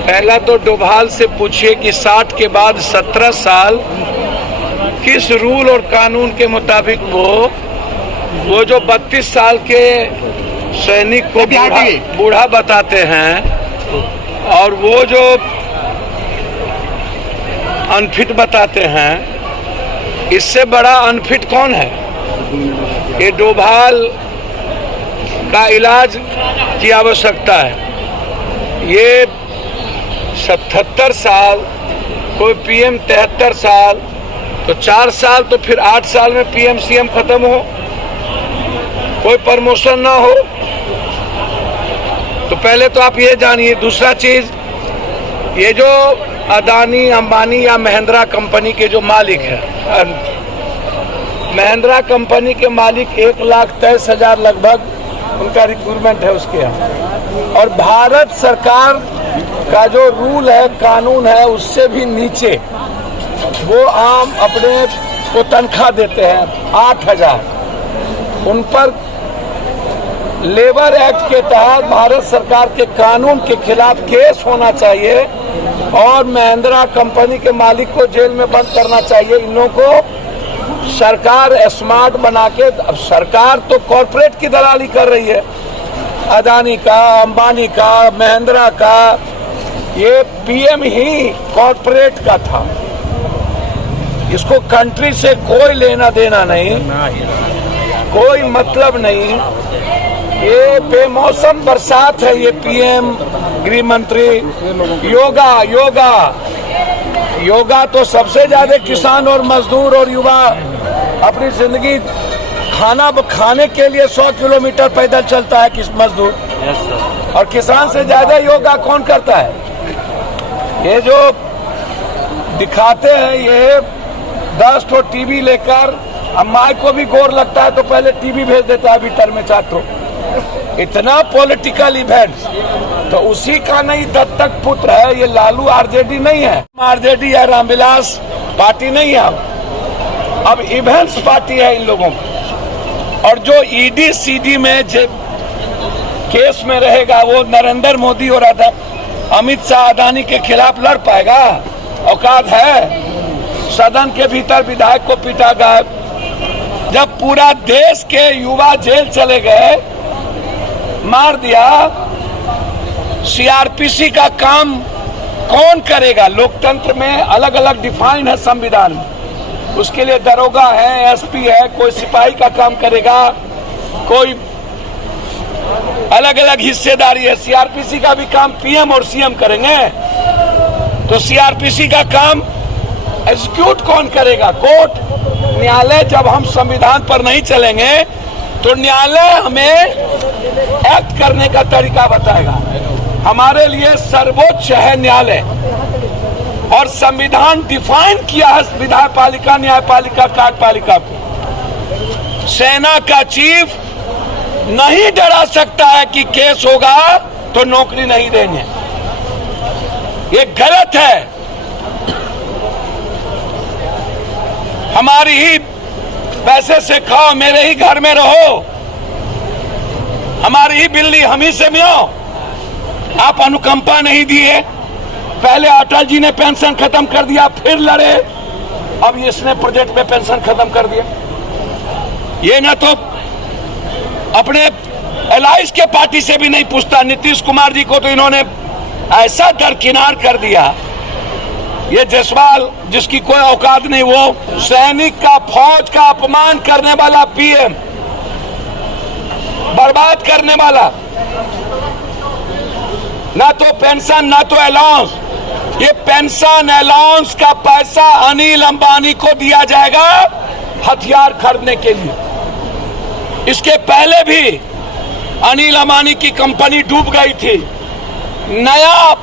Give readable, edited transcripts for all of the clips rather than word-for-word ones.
पहला तो डोभाल से पूछिए कि 60 के बाद 17 साल किस रूल और कानून के मुताबिक वो जो 32 साल के सैनिक को बूढ़ा बताते हैं और वो जो अनफिट बताते हैं, इससे बड़ा अनफिट कौन है? ये डोभाल का इलाज की आवश्यकता है। ये 77 साल, कोई पीएम 73 साल, तो 4 साल तो फिर 8 साल में पीएम सीएम खत्म हो, कोई प्रमोशन ना हो। तो पहले तो आप ये जानिए। दूसरा चीज, ये जो अदानी, अंबानी या महिंद्रा कंपनी के जो मालिक है, महिंद्रा कंपनी के मालिक 1,23,000 लगभग उनका रिक्रूटमेंट है उसके यहाँ, और भारत सरकार का जो रूल है, कानून है, उससे भी नीचे वो आम अपने को तनख्वाह देते हैं 8,000। उन पर लेबर एक्ट के तहत भारत सरकार के कानून के खिलाफ केस होना चाहिए और महिंद्रा कंपनी के मालिक को जेल में बंद करना चाहिए। इन लोगों को सरकार स्मार्ट बना के, अब सरकार तो कॉर्पोरेट की दलाली कर रही है, अदानी का, अंबानी का, महिंद्रा का। ये पीएम ही कॉर्पोरेट का था, इसको कंट्री से कोई लेना देना नहीं, कोई मतलब नहीं। ये बेमौसम बरसात है। ये पीएम, गृह मंत्री, योगा तो सबसे ज्यादा किसान और मजदूर और युवा अपनी जिंदगी खाने के लिए 100 किलोमीटर पैदल चलता है किस मजदूर, और किसान से ज्यादा योगा कौन करता है? ये जो दिखाते हैं, ये 10 ठो टीवी लेकर, अब माई को भी गोर लगता है तो पहले टीवी भेज देता है भीतर में 4 ठो। इतना पॉलिटिकल इवेंट तो उसी का नहीं दत्तक पुत्र है। ये लालू आरजेडी नहीं है, आरजेडी या रामविलास पार्टी नहीं है, अब इवेंट्स पार्टी है इन लोगों की। और जो ईडी सीडी में केस में रहेगा, वो नरेंद्र मोदी और अमित शाह, अदानी के खिलाफ लड़ पाएगा? औकात है? सदन के भीतर विधायक को पीटा गया। जब पूरा देश के युवा जेल चले गए, मार दिया, सीआरपीसी का काम कौन करेगा? लोकतंत्र में अलग अलग डिफाइन है संविधान में, उसके लिए दरोगा है, एसपी है, कोई सिपाही का काम करेगा, कोई अलग अलग हिस्सेदारी है। सीआरपीसी का भी काम पीएम और सीएम करेंगे, तो सीआरपीसी का काम एग्जीक्यूट कौन करेगा? कोर्ट, न्यायालय। जब हम संविधान पर नहीं चलेंगे तो न्यायालय हमें एक्ट करने का तरीका बताएगा। हमारे लिए सर्वोच्च है न्यायालय, और संविधान डिफाइन किया है विधायपालिका, न्यायपालिका, कार्यपालिका को। सेना का चीफ नहीं डरा सकता है कि केस होगा तो नौकरी नहीं देंगे। ये गलत है। हमारी ही पैसे से खाओ, मेरे ही घर में रहो, हमारी ही बिल्ली हम ही से मिलो। आप अनुकंपा नहीं दिए। पहले अटल जी ने पेंशन खत्म कर दिया, फिर लड़े, अब इसने प्रोजेक्ट में पेंशन खत्म कर दिया। ये ना तो अपने एलाइस के पार्टी से भी नहीं पूछता। नीतीश कुमार जी को तो इन्होंने ऐसा दरकिनार कर दिया। ये जायसवाल, जिसकी कोई औकात नहीं, वो सैनिक का, फौज का अपमान करने वाला पीएम, बर्बाद करने वाला। ना तो पेंशन, ना तो अलाउंस। ये पेंशन अलाउंस का पैसा अनिल अंबानी को दिया जाएगा हथियार खरीदने के लिए। इसके पहले भी अनिल अंबानी की कंपनी डूब गई थी, नया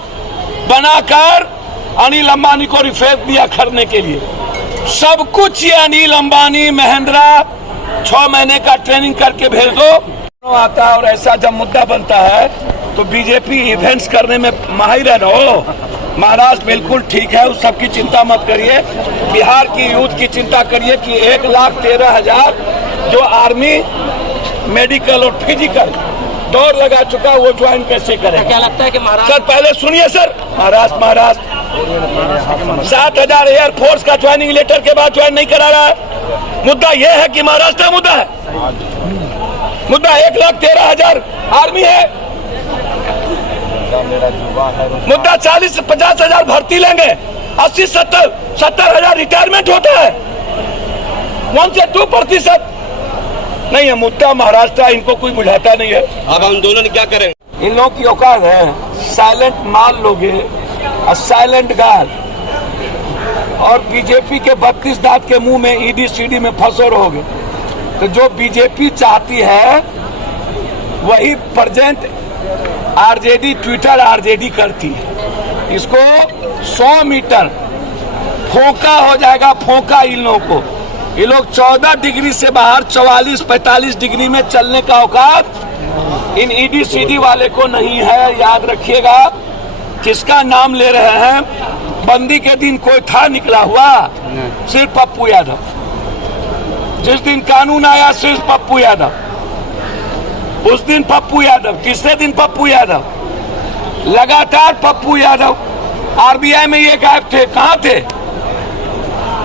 बनाकर अनिल अंबानी को रिफेर दिया खरीदने के लिए। सब कुछ ये अनिल अंबानी, महिंद्रा 6 महीने का ट्रेनिंग करके भेज दो आता है। और ऐसा जब मुद्दा बनता है तो बीजेपी इवेंट्स करने में माहिर है ना। महाराष्ट्र बिल्कुल ठीक है, उस सबकी चिंता मत करिए। बिहार की यूथ की चिंता करिए कि 1,13,000 जो आर्मी, मेडिकल और फिजिकल दौड़ लगा चुका, वो ज्वाइन कैसे करें? क्या लगता है कि महाराष्ट्र सर पहले सुनिए सर, महाराष्ट्र 7,000 एयरफोर्स का ज्वाइनिंग लेटर के बाद ज्वाइन नहीं करा रहा है। मुद्दा यह है कि महाराष्ट्र मुद्दा है, मुद्दा 1,13,000 आर्मी है, मुद्दा 40 से 50,000 भर्ती लेंगे, 80-70,000 रिटायरमेंट होता है, 1 से 2% नहीं है। मुद्दा महाराष्ट्र, इनको कोई बुझाता नहीं है। अब आंदोलन क्या करें? इन लोगों की औकात है, साइलेंट मार लोगे और साइलेंट गाल, और बीजेपी के 32 दांत के मुंह में ईडी सीडी में फंसो रहोगे। तो जो बीजेपी चाहती है वही प्रेजेंट आरजेडी, ट्विटर आरजेडी करती है। इसको 100 मीटर फोका हो जाएगा, फोका इन लोगों को। ये लोग 14 डिग्री से बाहर 44-45 डिग्री में चलने का औकात इन ईडी सीडी वाले को नहीं है। याद रखिएगा, किसका नाम ले रहे हैं? बंदी के दिन कोई था निकला हुआ? सिर्फ पप्पू यादव। जिस दिन कानून आया सिर्फ पप्पू यादव, उस दिन पप्पू यादव, तीसरे दिन पप्पू यादव, लगातार पप्पू यादव। आरबीआई में ये गायब थे, कहां थे?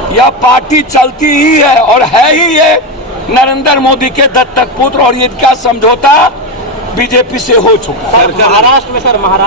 यह पार्टी चलती ही है और है ही ये नरेंद्र मोदी के दत्तक पुत्र, और इनका समझौता बीजेपी से हो चुका है। महाराष्ट्र में सर, महाराष्ट्र